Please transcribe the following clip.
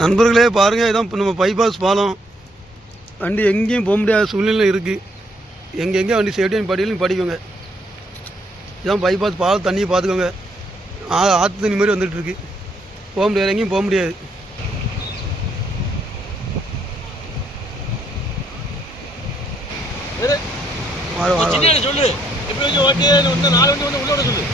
நண்பர்களே பாருங்கள், இதான் இப்போ நம்ம பைபாஸ் பாலம். வண்டி எங்கேயும் போக முடியாத சூழ்நிலை இருக்குது. எங்கெங்கே வண்டி சேஃப்டின்னு படிக்கலையும் படிக்கோங்க. இதான் பைபாஸ் பாலம், தண்ணியை பார்த்துக்கோங்க. ஆற்று தண்ணி மாதிரி வந்துட்டுருக்கு. போக முடியாது, எங்கேயும் போக முடியாது. சொல்லு எப்படி வச்சு ஓட்டி 4 வண்டி வந்து உள்ளோட சொல்லு.